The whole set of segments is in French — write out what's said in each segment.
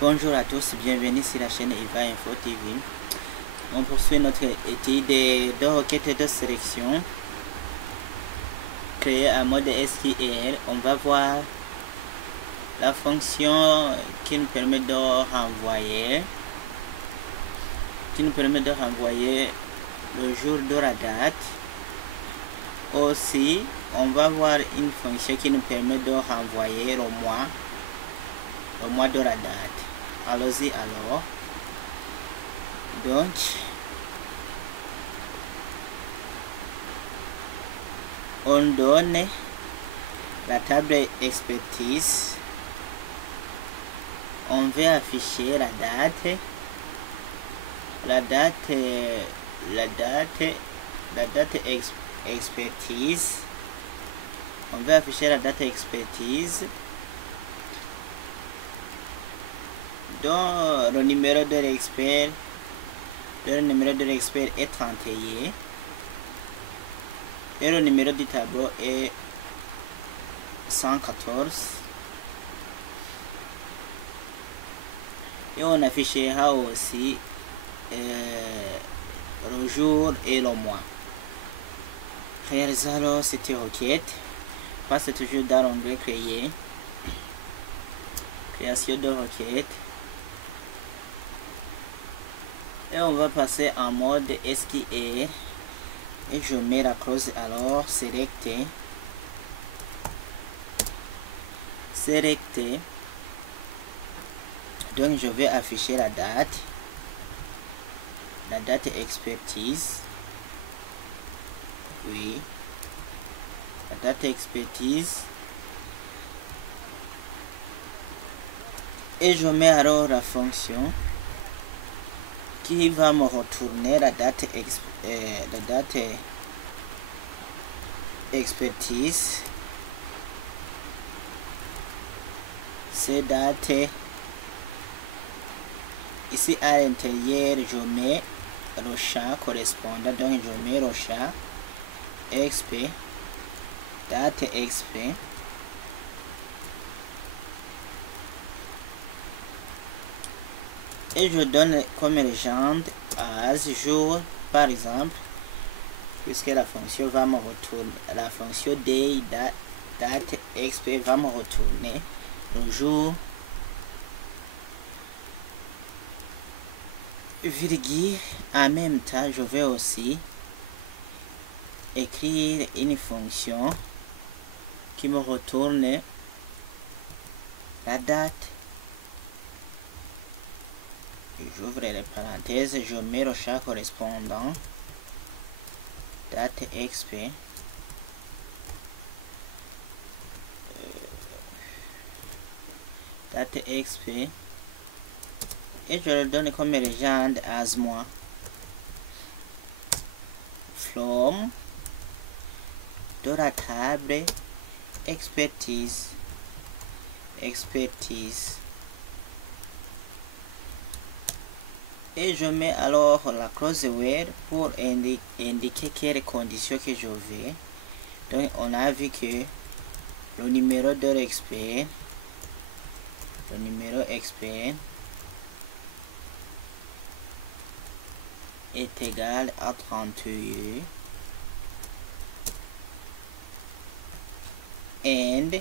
Bonjour à tous, bienvenue sur la chaîne Eva Info TV. On poursuit notre étude de requêtes de sélection créée à mode SQL. On va voir la fonction qui nous permet de renvoyer le jour de la date. Aussi, on va voir une fonction qui nous permet de renvoyer le mois de la date. Allons-y alors. Donc, on donne la table expertise. On veut afficher la date expertise. On veut afficher la date expertise. Donc, le numéro de l'expert est 31 et le numéro du tableau est 114. Et on affichera aussi le jour et le mois. Réalisons alors cette requête. Passe toujours dans l'onglet créer. Création de requête. Et on va passer en mode SQL et je mets la clause alors selecter. Donc je vais afficher la date expertise. Oui, la date expertise, et je mets alors la fonction qui va me retourner la date expertise. Ces dates ici à l'intérieur, je mets le champ correspondant, donc je mets le champ XP, date XP, et je donne comme légende as jour par exemple, puisque la fonction va me retourner, la fonction day date XP va me retourner le jour, virgule. En même temps, je vais aussi écrire une fonction qui me retourne la date. J'ouvre les parenthèses, je mets le champ correspondant, date XP, et je le donne comme légende as mois, from de la table expertise. Et je mets alors la clause where pour indiquer quelles conditions que je veux. Donc on a vu que le numéro de l'expert, est égal à 31 and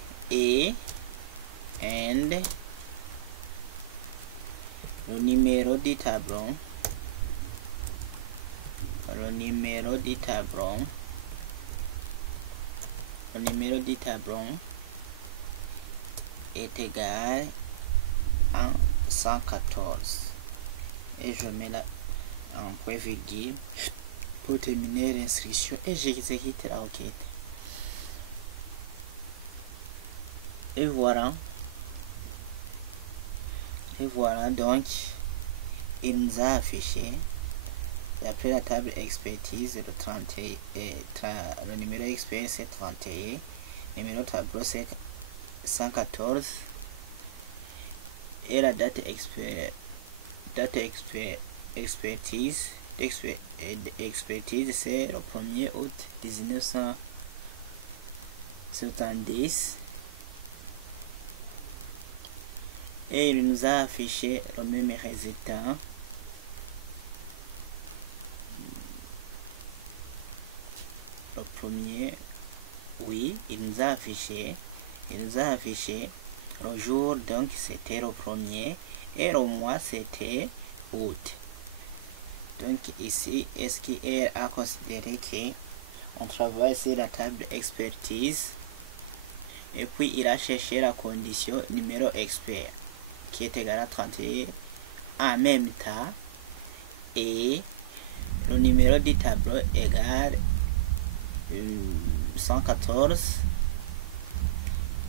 le numéro du tableau est égal à 114, et je mets là un point virgule pour terminer l'inscription et j'exécute la requête. Et voilà, donc il nous a affiché, après la table expertise, le numéro expert c'est 31, le numéro tableau c'est 114, et la date expertise c'est le 1er août 1970. et il nous a affiché le même résultat. Le premier, oui, il nous a affiché le jour, donc c'était le premier, et le mois c'était août. Donc ici, SQL a considéré qu'on travaille sur la table d'expertise, et puis il a cherché la condition numéro expert qui est égal à 31 en même temps, et le numéro du tableau égale 114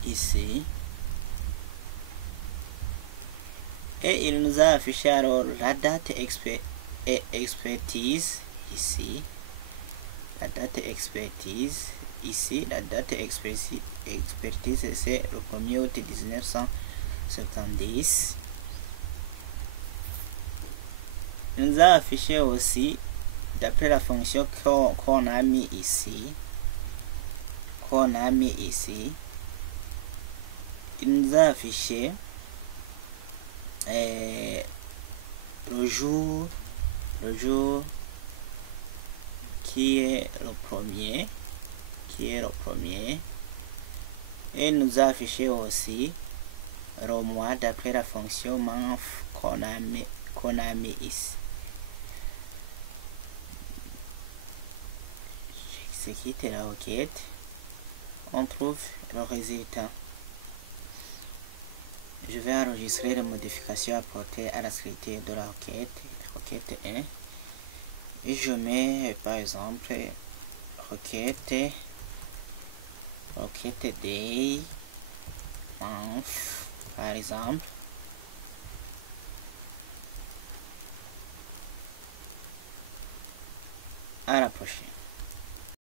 ici, et il nous a affiché alors la date expertise ici, la date expertise ici, la date expertise c'est le 1er août 1970. Il nous a affiché aussi, d'après la fonction qu'on a mis ici, il nous a affiché le jour qui est le premier, et il nous a affiché aussi le mois d'après la fonction month qu'on a mis ici. J'exécute la requête, on trouve le résultat. Je vais enregistrer les modifications apportées à la scripture de la requête 1, et je mets par exemple requête day month par exemple. À la prochaine.